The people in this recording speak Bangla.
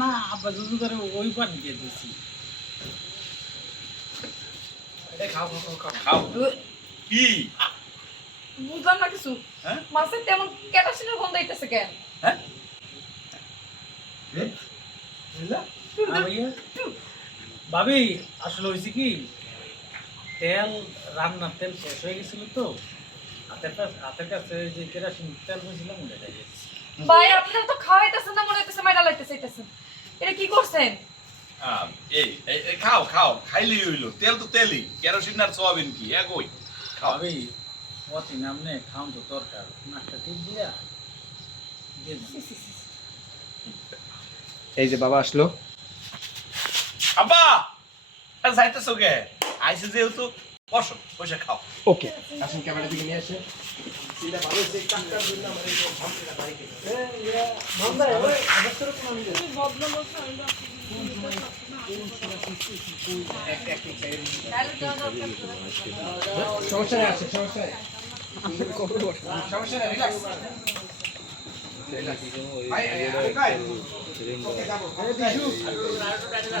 না আব্বা জুজু করে ওই পানি দিয়ে দিছি। খাও কি বুঝলাম না কিছু। হ্যাঁ মাছের তেমন কেরোসিনের গন্ধ আইতেছে কেন? হ্যাঁ ভাবি আসলে হয়েছে কি তেল রান্নার তেল শেষ হয়ে গেছিল তো হাতের কাছে যে কেরাসিন তেল বলছিলাম ওটা দিয়ে দিছি। ভাই আপনারা তো খাওয়াইতেছেন না মনে হইতেছে মাইরা লাইতেছে চাইতেছেন। এটা কি করছেন? খাও খাইলেই হইলো তেল তো তেলই কেরোসিন আর সোয়াবিন কি একই খাও ভাবি অতি নামনে খাওন তো দরকার নাকটা টিপ দিয়া দিয়ে দিন। এই যে বাবা আসলো। আব্বা যাইতেছো কে আইসে যেহেতু বসো বসে খাও ওকে আসুন ক্যামেরা দিকে নিয়ে আসেন। সিলা ভালো হয়েছে কাটকার জন্য আমরা এই ভামটা বাড়ি গেছে সমস্যা নেই আছে সমস্যা নেই সমস্যা নেই রিল্যাক্স ভাই ওকে যাবো আরে দিশু